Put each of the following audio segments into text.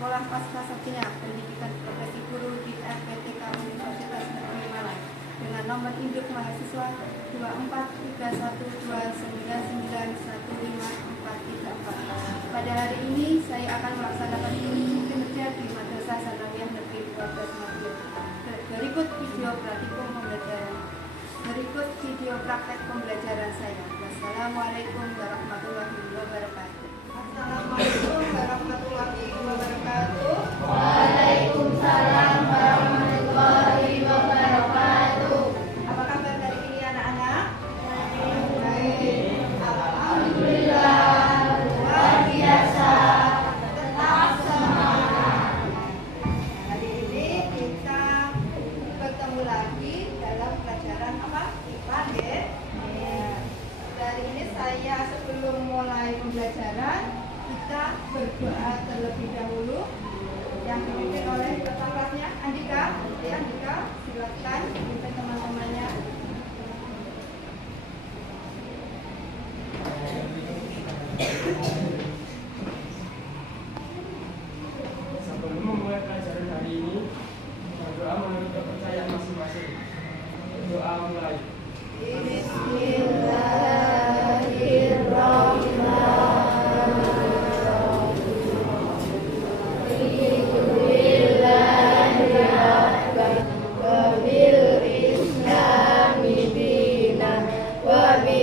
Sekolah Pasca Sarjana Pendidikan Profesi Guru di FPTK Universitas Negeri Malang dengan nomor induk mahasiswa 243129915434. Pada hari ini saya akan melaksanakan kunjungan kinerja di Madrasah Sanawiyah Negeri 12 Madiun. Berikut video praktek pembelajaran saya. Wassalamualaikum warahmatullahi wabarakatuh. Assalamualaikum warahmatullahi wabarakatuh. Waalaikumsalam warahmatullahi wabarakatuh. Apa kabar hari ini anak-anak? Baik. Alhamdulillah, luar biasa. Tetap semangat. Hari ini kita bertemu lagi dalam pelajaran apa? IPA, ya? Hari ini saya sebelum mulai pembelajaran kita berdoa terlebih dahulu yang dipimpin oleh ketua kelasnya Andika. Ya, Andika, silakan pimpin teman-temannya. Sebelum memulai pelajaran hari ini, berdoa menurut kepercayaan masing-masing. Doa mulai.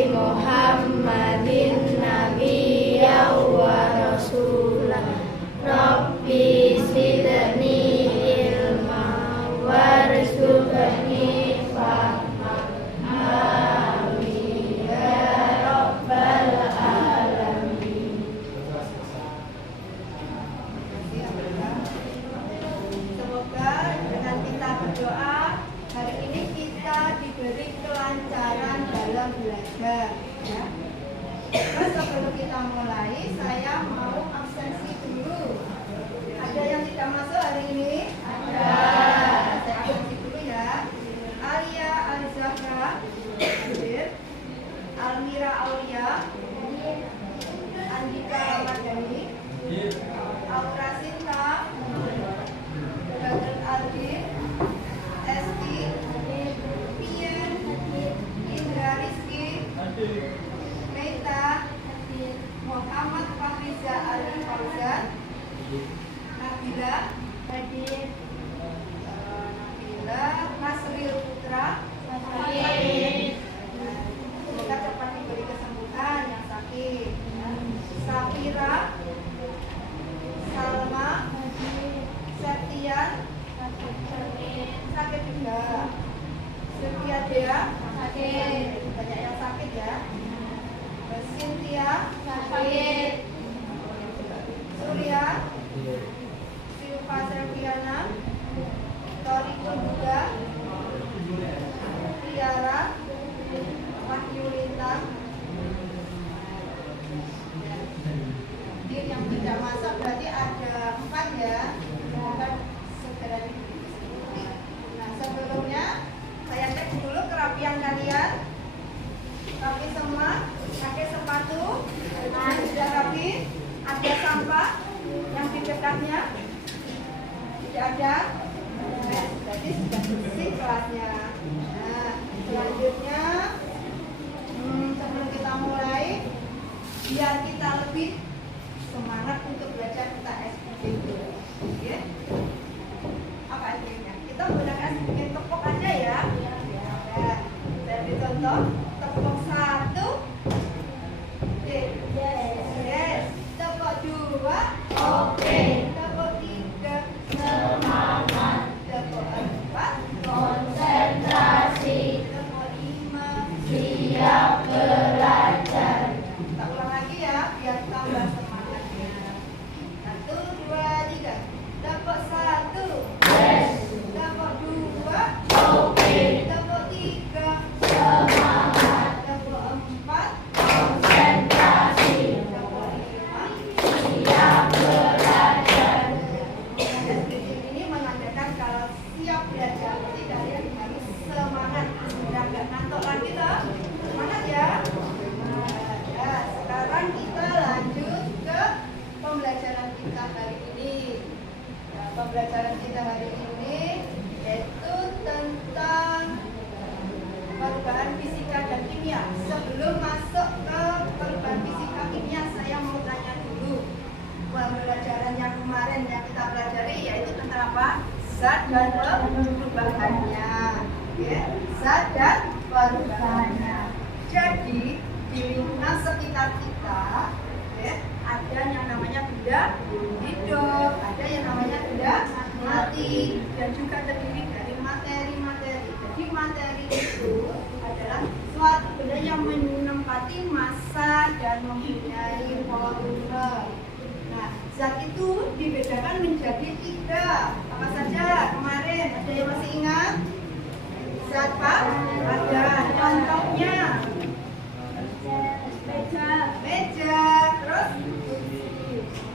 Muhammadin nabiyya wa rasulah Rabbi zidni ilma warzuqni fahma amin ya rabbal alamin. Semoga dengan kita berdoa hari ini kita diberi kelancaran dalam belajar, ya. Terus sebelum kita mulai, saya mau absensi dulu. Ada yang tidak masuk hari ini? Ada. Saya absensi dulu ya. Alia Alizahra, hadir. Almira Aulia, Andika Ramadhani, Aura Sinta, Badrun Aldin, Esti, Pian, Indra Rizky, Meita, Muhammad Fahriza Ali Fauzan, Nabila, hadir. Nabila, Nasril Putra, hadir. Semoga cepat diberi kesembuhan yang sakit. Safira, Salma, Septian, sakit juga. Setia Dea, sakit. Banyak yang sakit ya. Cynthia, sakit. Surya, Silva Selviana, Torikun juga. Tiara, Wahyu Lintang. Yang tidak masuk berarti ada 4 ya. Semoga segera diikuti. Nah, sebelumnya saya cek dulu kerapian kalian. Rapi semua, pakai sepatu, sudah rapi. Ada sampah yang di dekatnya? Tidak ada. Berarti sudah bersih kelasnya. Nah, selanjutnya sebelum kita mulai, biar kita lebih semangat untuk belajar, kita SPG dulu, ya. Apa SPG-nya? Kita menggunakan SPG tepuk aja ya. Saya beri contoh, tepuk 1, yes. Tepuk 2, Oke. tepuk 3, Semangat. tepuk 4, Konsentrasi. tepuk 5. Siap belajar. Kita ulang lagi ya, biar tambah semangatnya. 1, pembelajaran kita hari ini yaitu tentang perubahan fisika dan kimia. Sebelum masuk ke perubahan fisika kimia, saya mau tanya dulu. Pembelajaran yang kemarin yang kita pelajari yaitu tentang apa? Zat dan perubahannya. Oke, zat dan perubahannya. Jadi di lingkungan sekitar kita, oke, ada yang namanya benda hidup, ada yang namanya benda mati, dan juga terdiri dari materi-materi. Jadi materi itu adalah suatu benda yang menempati massa dan mempunyai volume. Nah, zat itu dibedakan menjadi 3. Apa saja kemarin? Ada yang masih ingat? Zat apa? Ada. Contohnya meja, terus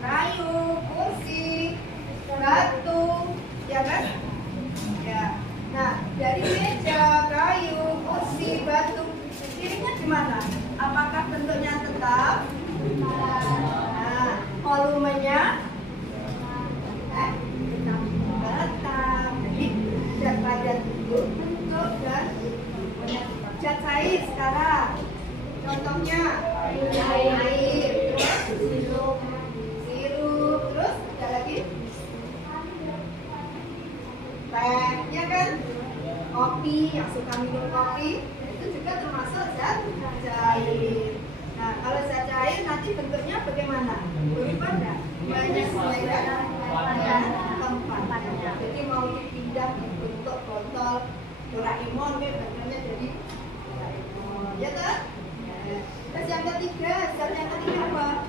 kayu, kursi, batu, ya kan? Ya. Nah, dari meja, kayu, kursi, batu, cirinya di mana? Apakah bentuknya tetap? Nah, volumenya tetap. Jadi zat padat itu bentuk dan zat cair sekarang. Contohnya air, terus sirup, terus ada lagi teh, ya kan? Kopi, yang suka minum kopi itu juga termasuk zat cair. Nah, kalau zat cair nanti bentuknya bagaimana? Berubah enggak? Banyak sesuai tempatnya. Jadi mau dipindah bentuk botol Doraemon, bentuknya jadi Doraemon, ya kan? Terus yang ketiga, zat yang ketiga apa?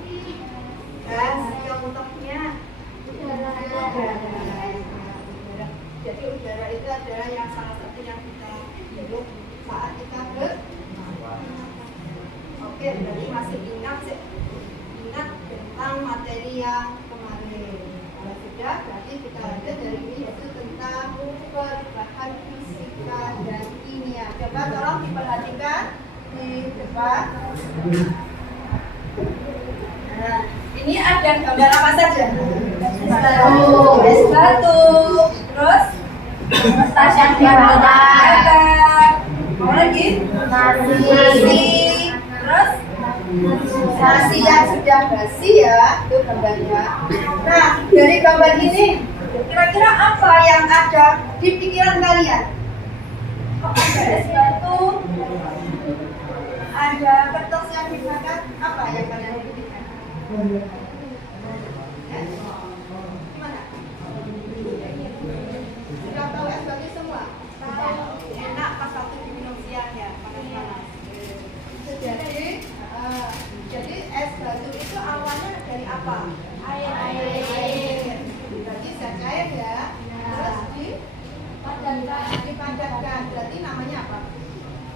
Gas, contohnya udara. Jadi udara itu adalah yang salah satu yang kita hirup saat kita Oke, berarti masih ingat tentang materi yang kemarin. Kalau sudah, berarti kita lanjut dari ini yaitu tentang perubahan fisika dan kimia. Coba tolong diperhatikan di depan. Nah, ini ada gambar apa saja? Es batu, terus stasiun bipolar, apa lagi? Nasi, terus nasi yang sudah basi ya, itu gambarnya. Nah, dari gambar ini, kira-kira apa yang ada di pikiran kalian? Oh, ada es batu, ada kertas yang dibakar, apa yang kalian pikirkan? Gimana? Sudah tahu es batu semua? Enak pas waktu diminum siang ya, panas-panas. Jadi es batu itu awalnya dari apa? Air. Berarti zat cair ya. Terus dipadatkan. Berarti namanya apa?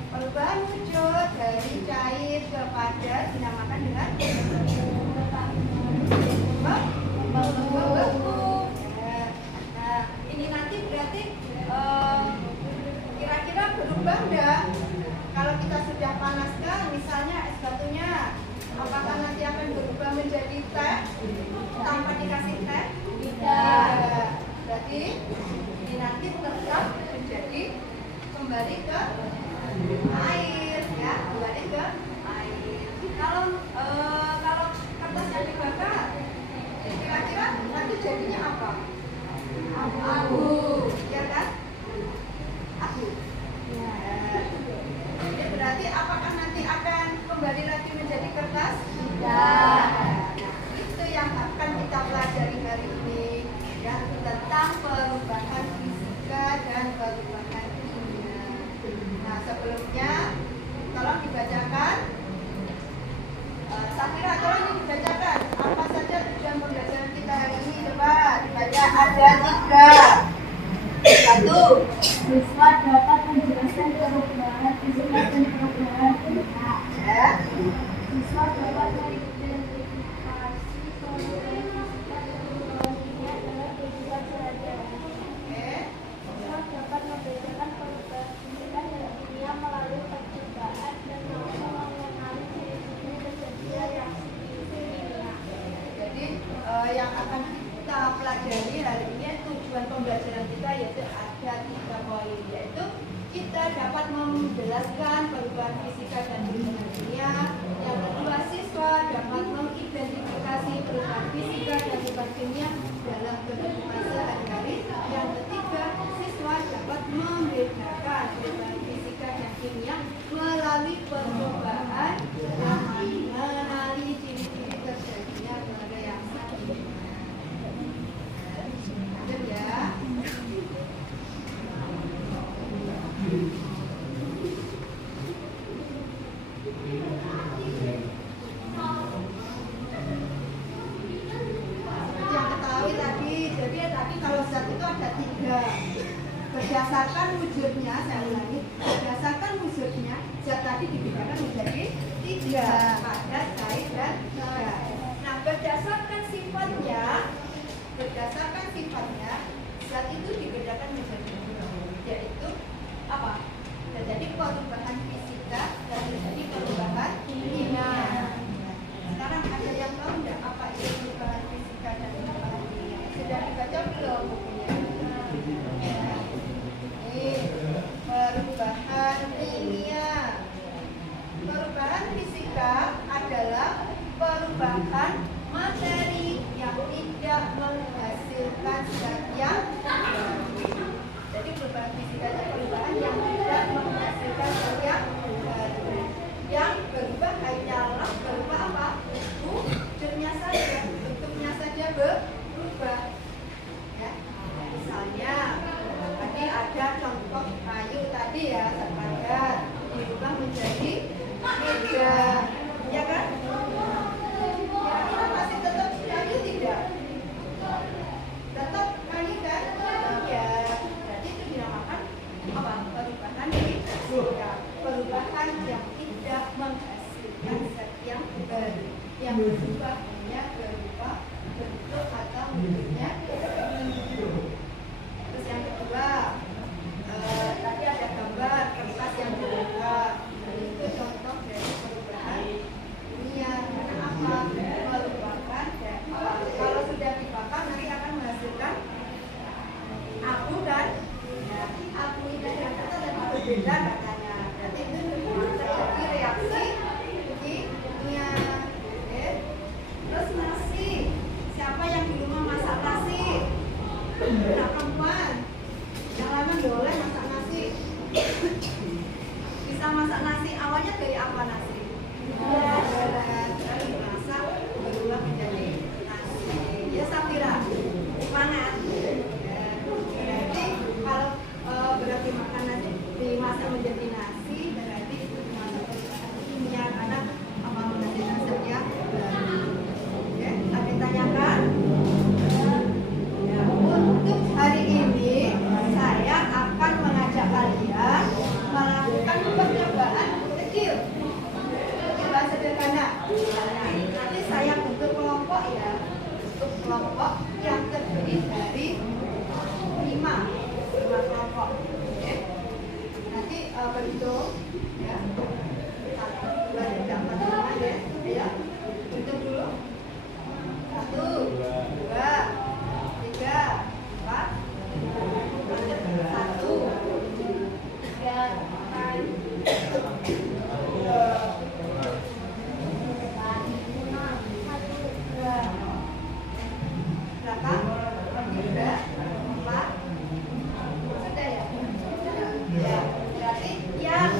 Perubahan wujud dari cair ke padat dinamakan dengan membeku. Nah, ini nanti berarti kira-kira berubah enggak? Kalau kita sudah panaskan, misalnya es batunya, apakah nanti akan berubah menjadi teh tanpa dikasih teh? Tidak. Berarti ini nanti tetap menjadi kembali ke air, ya, kembali ke air. Kalau kertas yang dibakar, kira-kira nanti jadinya apa? Abu, ya kan? Abu. Ya. Ini berarti apakah nanti akan kembali lagi menjadi kertas? Tidak. Nah, itu yang akan kita pelajari hari ini, ya, tentang perubahan fisika dan perubahan kimia. Nah, sebelumnya tolong dibacakan. Safira, tolong ini dibacakan. Apa saja tujuan pembelajaran kita hari ini? Coba dibaca. Ada 3. 1. Siswa dapat menjelaskan perubahan fisika dan perubahan kimia. Ya. Siswa dapat mengidentifikasi perubahan fisika dan perubahan kimia dalam kehidupan sehari-hari. Oke. Siswa dapat membedakan perubahan fisika dan kimia melalui percobaan dan mampu mengenali ciri-ciri terjadinya reaksi kimia. Jadi yang akan kita pelajari hari ini itu pembelajaran kita yaitu ada 3 poin, yaitu kita dapat menjelaskan perubahan fisika dan perubahan kimia. Yang kedua, siswa dapat mengidentifikasi perubahan fisika dan perubahan kimia dalam kehidupan sehari-hari. Yang ketiga, siswa dapat membedakan perubahan fisika dan kimia melalui perubahan mengenali ciri-ciri terjadinya reaksi kimia. Lanjut ya. Berdasarkan wujudnya, saya ulangi, berdasarkan wujudnya zat tadi dibedakan menjadi 3, padat, cair, dan gas. Nah, berdasarkan sifatnya zat itu dibedakan menjadi 2, yaitu apa? Terjadi perubahan fisika dan terjadi perubahan kimia. Sekarang ada yang tahu nggak apa itu perubahan fisika dan perubahan kimia? Sudah dibaca belum bukunya? Perubahan kimia. Perubahan fisika adalah perubahan materi yang tidak menghasilkan zat yang baru. Jadi perubahan fisika adalah perubahan yang tidak menghasilkan zat yang baru. Yang berubah hanyalah berubah apa? Wujudnya saja, bentuknya saja berubah. Ya. Misalnya tadi ada contoh kayu tadi ya, sepadan diubah menjadi meja, ya kan? Kira-kira masih tetap kayu tidak? Tetap kayu kan? Ya, berarti itu dinamakan apa? Perubahan fisika, perubahan yang tidak menghasilkan zat yang baru, yang berubah hanya berupa bentuk atau wujudnya. Terus yang kedua, tadi ada gambar kertas yang dibuka. Itu contoh dari perubahan kimia. Karena apa? Merupakan kalau sudah dibakar nanti akan menghasilkan abu dan abu ini yang kata dan berbeda katanya. Berarti itu terjadi reaksi kimia. Terus nasi, siapa yang di rumah masak nasi? Nah, perempuan yang lama boleh masak nasi. Bisa masak nasi, awalnya dari apa nasi? Dari masak berubah menjadi nasi. Ya Safira, semangat. Berarti kalau berarti makan nasi dimasak menjadi nasi, berarti itu dimasak perubahan kimia karena apa menghasilkan zat yang baru. Oke, ada yang tanyakan? Untuk hari ini saya akan mengajak kalian melakukan percobaan kecil, percobaan sederhana. Nanti saya bentuk kelompok ya, bentuk kelompok yang terdiri dari 5 kelompok. Oke. Nanti berhitung ya, 1, 2, 3, 4, 5 ya. Ayo hitung dulu. 1, 2, 3, 4, 1, 2, 3, 4, sudah ya? Ya, berarti yang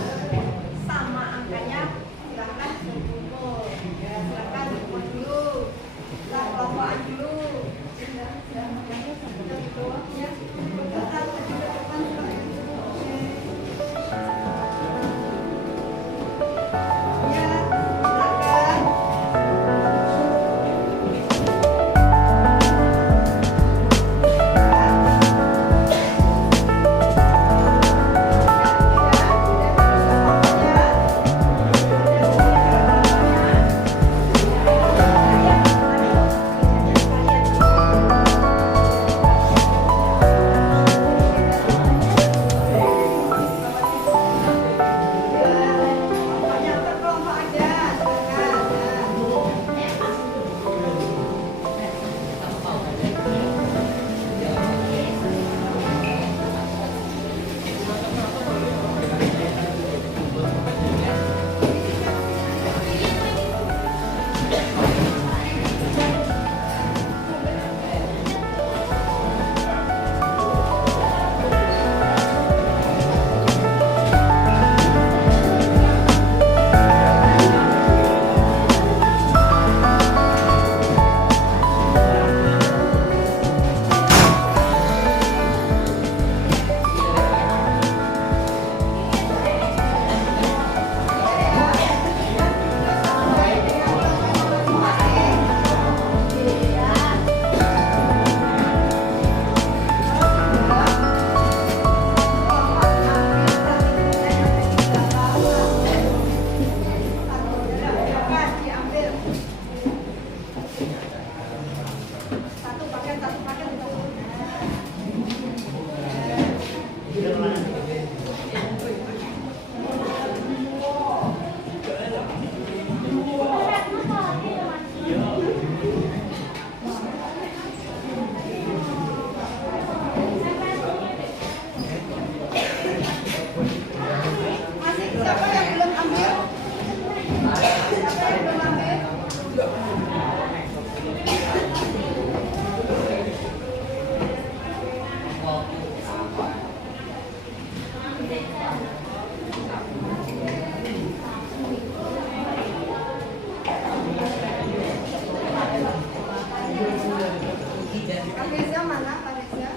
Reza mana? Pak Reza?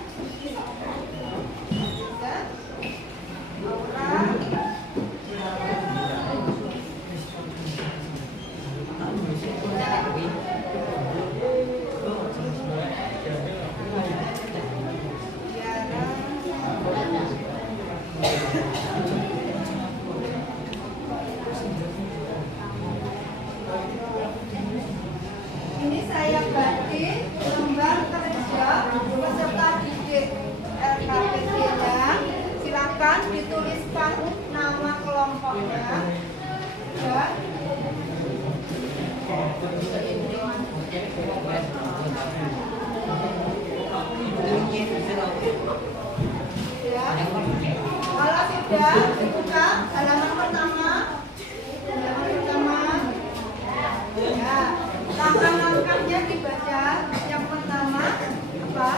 Reza? Aura? Ini saya bagi lembar kerja peserta didik LKPD-nya. Silakan dituliskan nama kelompoknya. Ya. Ya. Kalau sudah dibuka halaman pertama. Ya. Langkah-langkahnya dibaca. Yang pertama apa?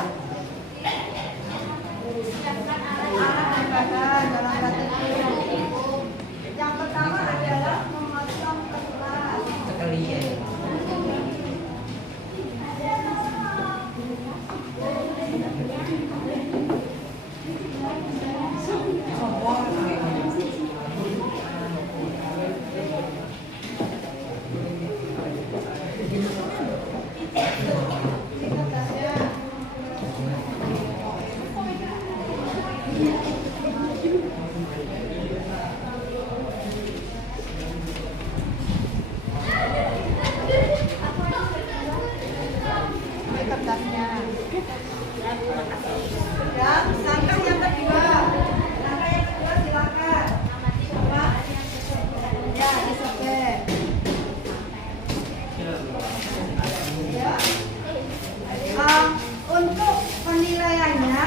Alat dan bahan dalam batik. Yang pertama adalah memotong kertas. Kertasnya. Ya, langkah yang kedua. Langkah yang kedua silakan. Apa? Ya, disobek. Ya. Untuk penilaiannya,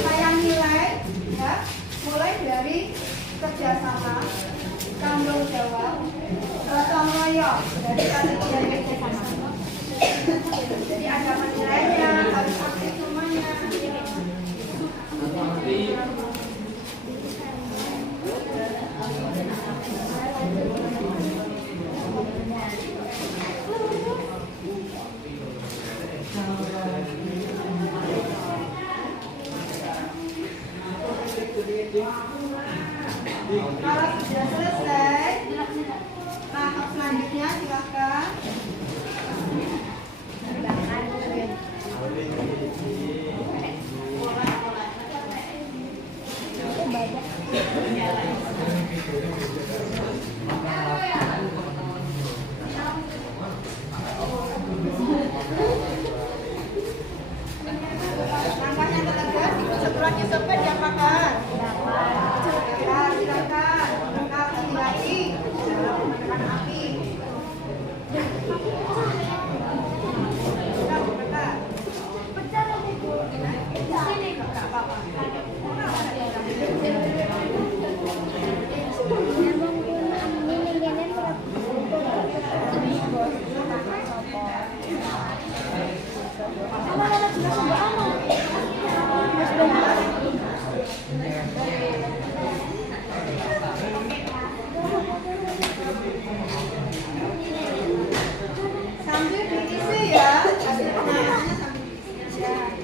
saya nilai ya, mulai dari kerjasama, tanggung jawab, gotong royong dari panitia kerjasama. Jadi ada penilaiannya, harus aktif semuanya. Kalau sudah selesai, tahap selanjutnya silakan. Langkahnya ketiga, setelahnya sampai diapakan? Ya, silakan. Langkah hati-hati dalam menekan api. Sambil diisi ya, hasil penilaiannya sambil diisi ya.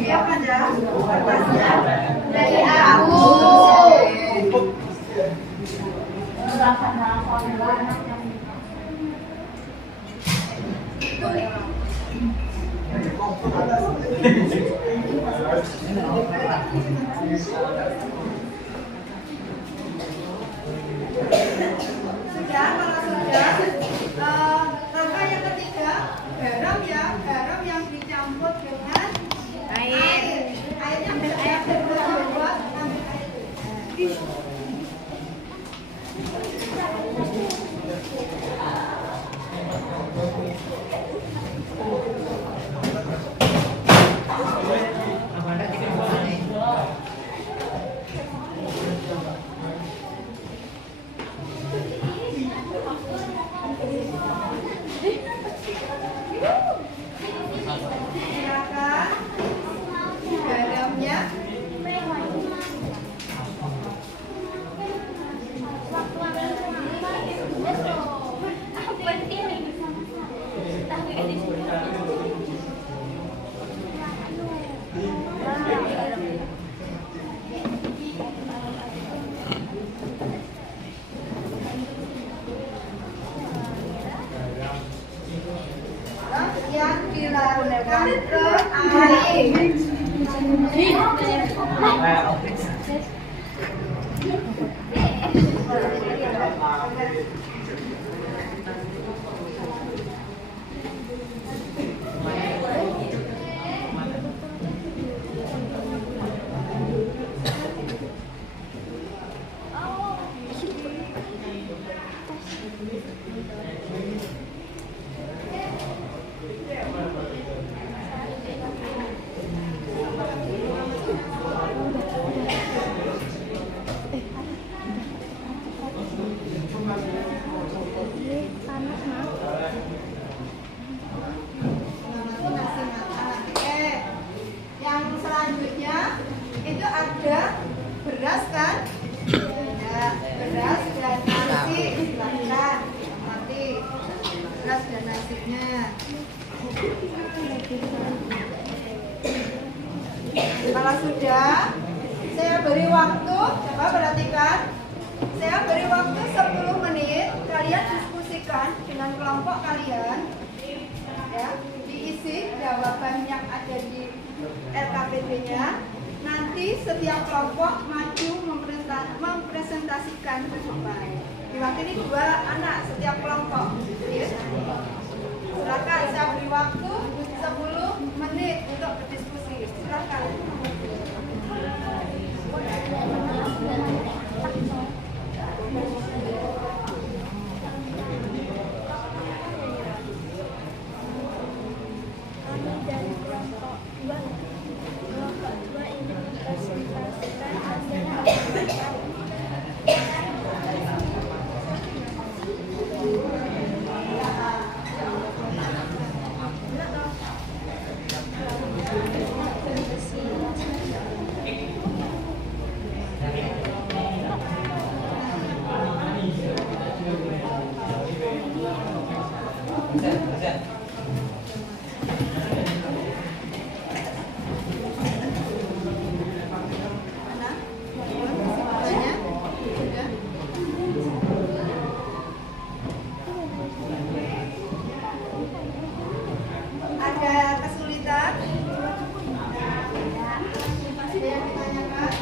Siapa aja? Dari aku. Sudah, kalau sudah, langkah yang ketiga, garam ya, garam yang dicampur dengan air. Airnya bisa berbuat ambil air. Silakan garamnya. Yang dilarutkan ke air. Oke, yang selanjutnya itu ada beras kan? Ya, beras dan nasi. Silahkan nanti beras dan nasinya. Kalau sudah, saya beri waktu, coba perhatikan. Saya beri waktu 10 menit. Kalian diskusikan dengan kelompok kalian. Ya, diisi jawaban yang ada di LKPD-nya. Nanti setiap kelompok maju mempresentasikan ke depan. Diwakili 2 anak setiap kelompok. Ya. Silakan, saya beri waktu 10 menit untuk berdiskusi. Silakan. Kami dari kelompok 2 ingin mempresentasikan hasil Ada kesulitan? Ada yang ditanyakan?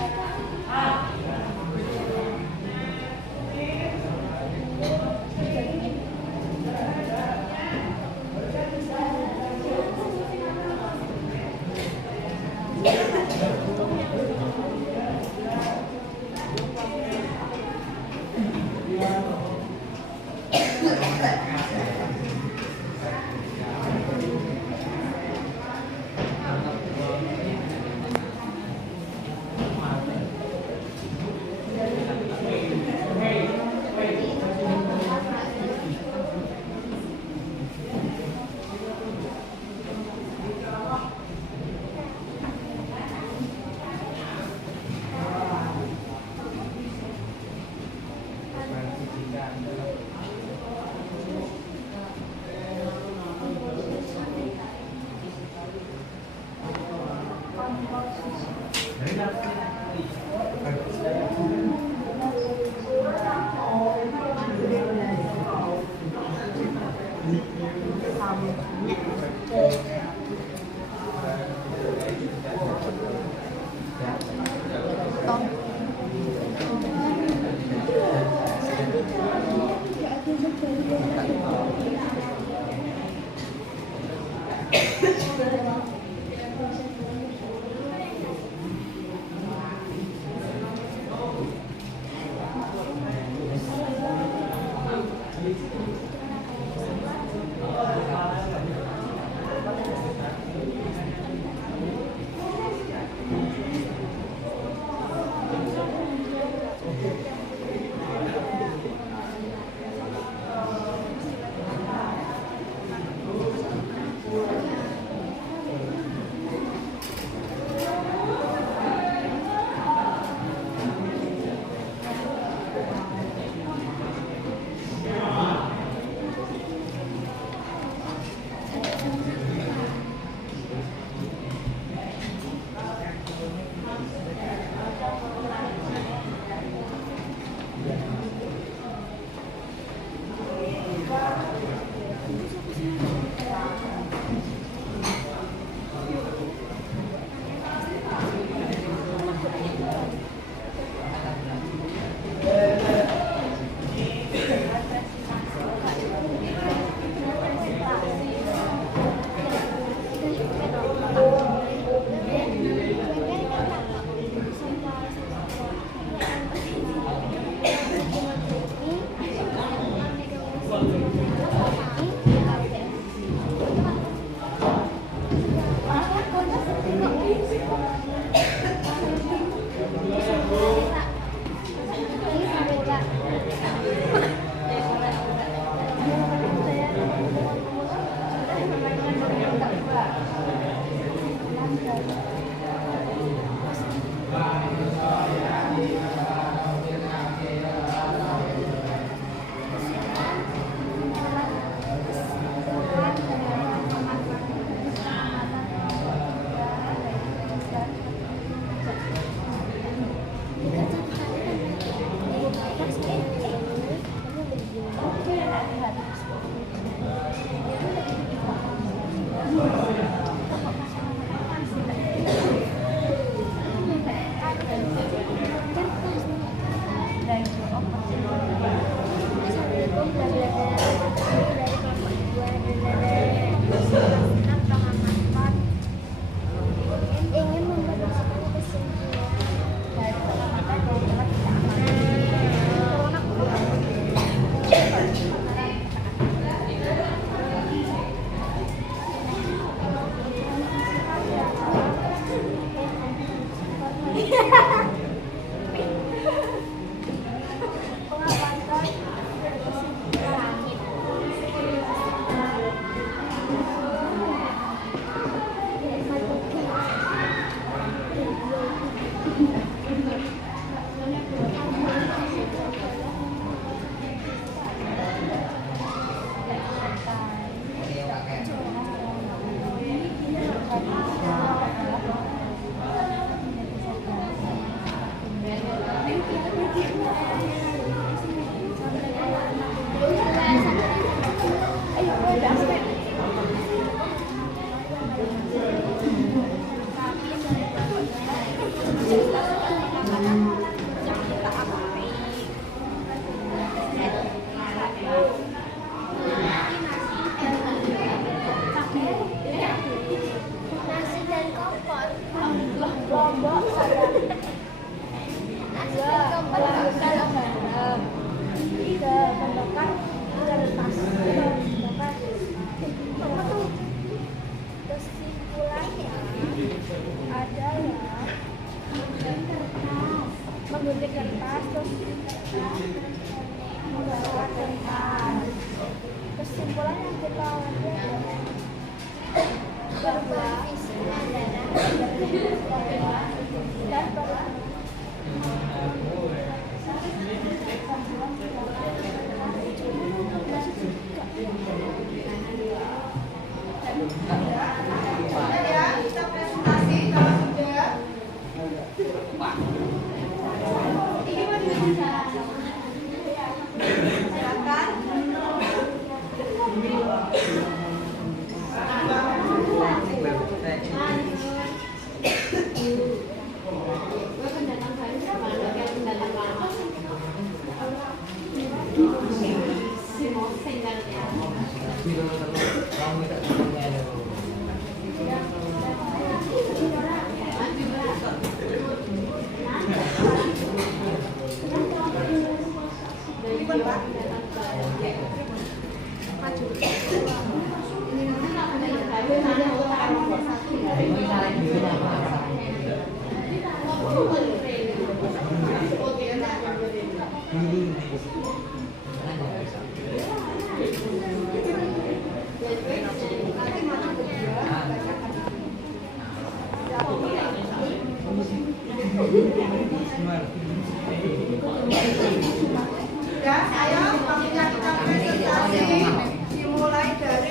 Ya, ayo waktunya kita presentasi dimulai dari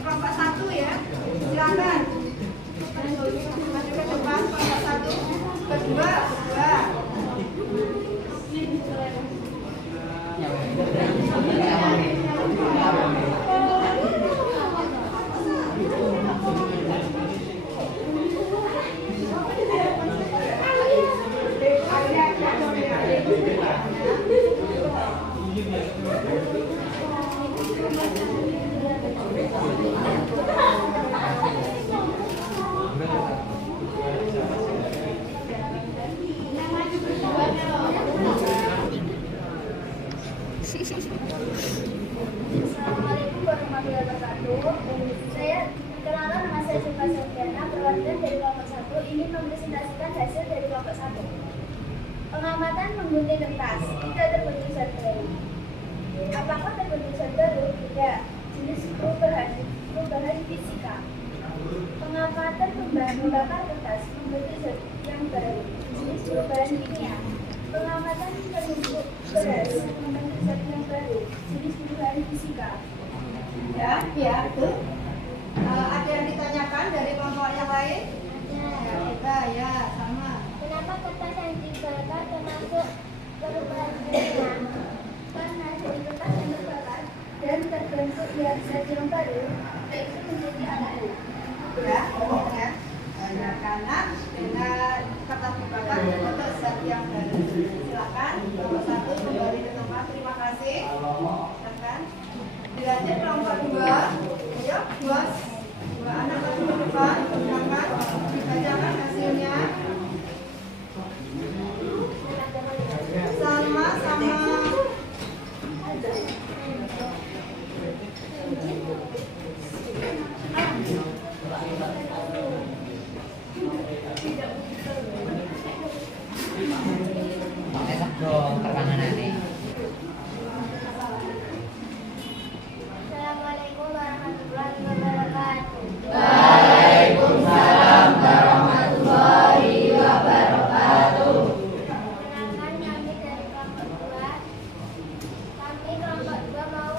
kelompok 1 ya. Silakan. Maju ke depan kelompok 1, kedua. Assalamualaikum warahmatullahi wabarakatuh. Saya perkenalkan, nama saya Syifa Sofiana, perwakilan dari kelompok 1 ingin mempresentasikan hasil dari kelompok 1. Pengamatan menggunting kertas tidak terbentuk zat baru. Apakah terbentuk zat baru? Tidak. Jenis perubahan fisika. Pengamatan membakar kertas membentuk zat yang baru. Jenis perubahan kimia. Pengamatan terbentuk beras membentuk zat yang baru. Jenis perubahan fisika. Ya, itu. Ada yang ditanyakan dari kelompok yang lain? Ya, kita ya sama. Kenapa kertas yang dibakar termasuk perubahan kimia? Karena dari kertas yang terbakar dan terbentuk zat yang baru, itu menjadi abu. Ya. Karena dengan kertas dibakar terbentuk zat yang baru. Silakan kelompok 1 kembali ke tempat. Terima kasih. Silakan. Dilanjut kelompok 2. Ayo, dua anak lagi ke depan. Silakan dibacakan hasilnya. Sama-sama. Enak dong pertanyaannya. Assalamualaikum warahmatullahi wabarakatuh. Waalaikumsalam warahmatullahi wabarakatuh. Perkenalkan, kami dari kelompok 2. Kami kelompok 2 mau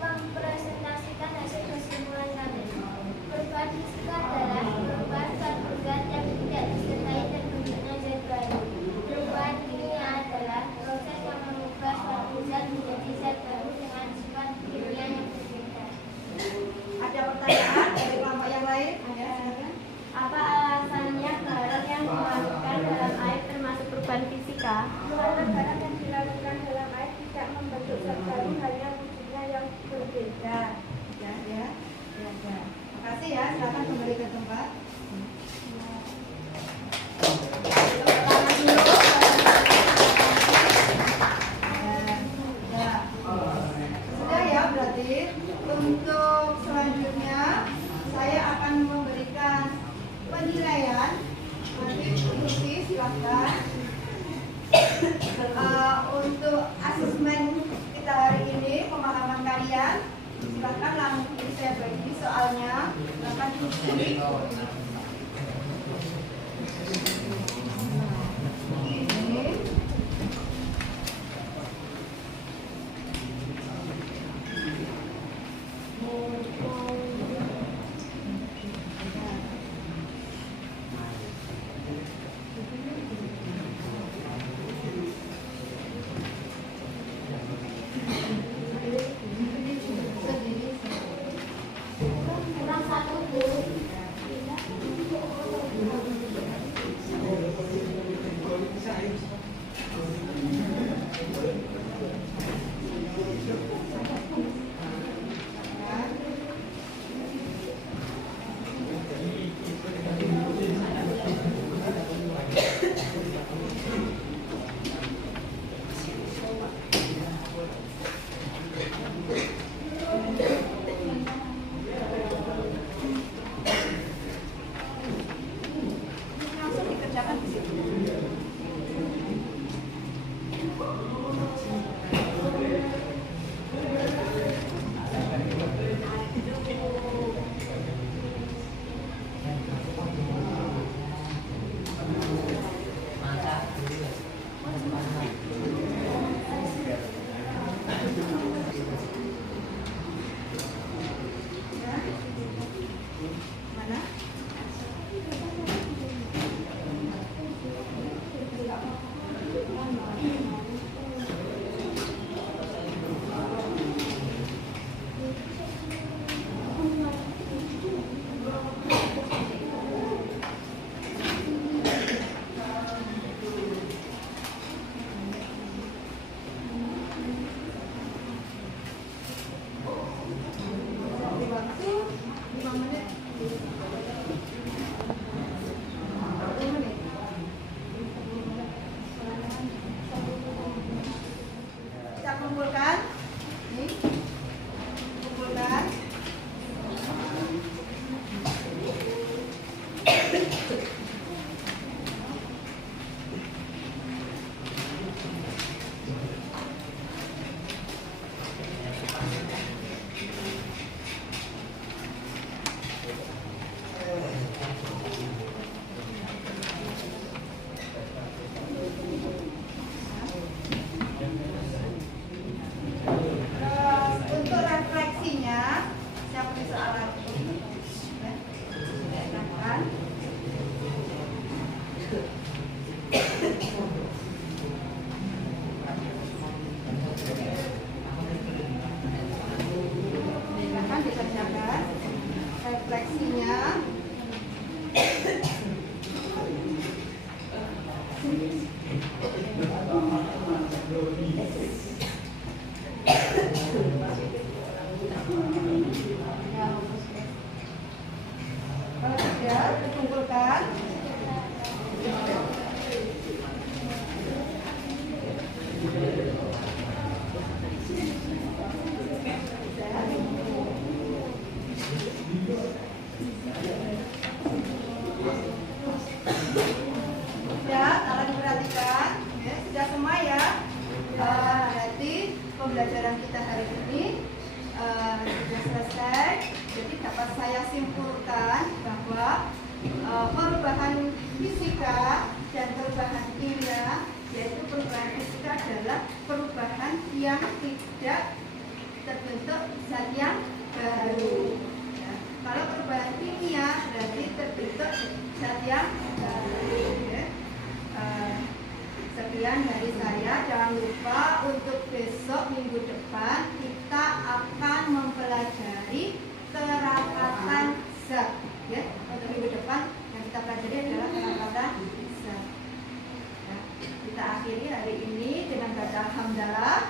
mempresentasikan hasil kesimpulan kami. Perubahan fisika adalah perubahan suatu zat yang tidak disertai terbentuknya zat baru. Perubahan kimia adalah proses yang mengubah suatu zat menjadi zat baru dengan sifat kimia yang berbeda. Ada pertanyaan dari kelompok yang lain? Ada, silakan. Apa alasannya garam yang dilarutkan dalam air termasuk perubahan fisika? Karena garam yang dilarutkan dalam air tidak membentuk zat baru, hanya wujudnya yang berbeda. Ya. Terima kasih ya. Silakan kembali ke tempat. Tangan dulu. Ya. Sudah ya, berarti untuk selanjutnya saya akan memberikan penilaian. Nanti ikuti, silakan. Untuk asesmen kita hari ini, pemahaman kalian, silakan langsung saya bagi soalnya, silakan ikuti. Ini. Kurang satu, Bu. pembelajaran kita hari ini sudah selesai. Jadi dapat saya simpulkan bahwa perubahan fisika dan perubahan kimia, yaitu perubahan fisika adalah perubahan yang tidak terbentuk zat yang baru. Ya. Kalau perubahan kimia berarti terbentuk zat yang baru. Ya. Sekian dari saya. Jangan lupa untuk besok minggu depan kita akan mempelajari kerapatan zat. Ya, untuk minggu depan yang kita pelajari adalah kerapatan zat. Ya. Kita akhiri hari ini dengan baca alhamdulillah.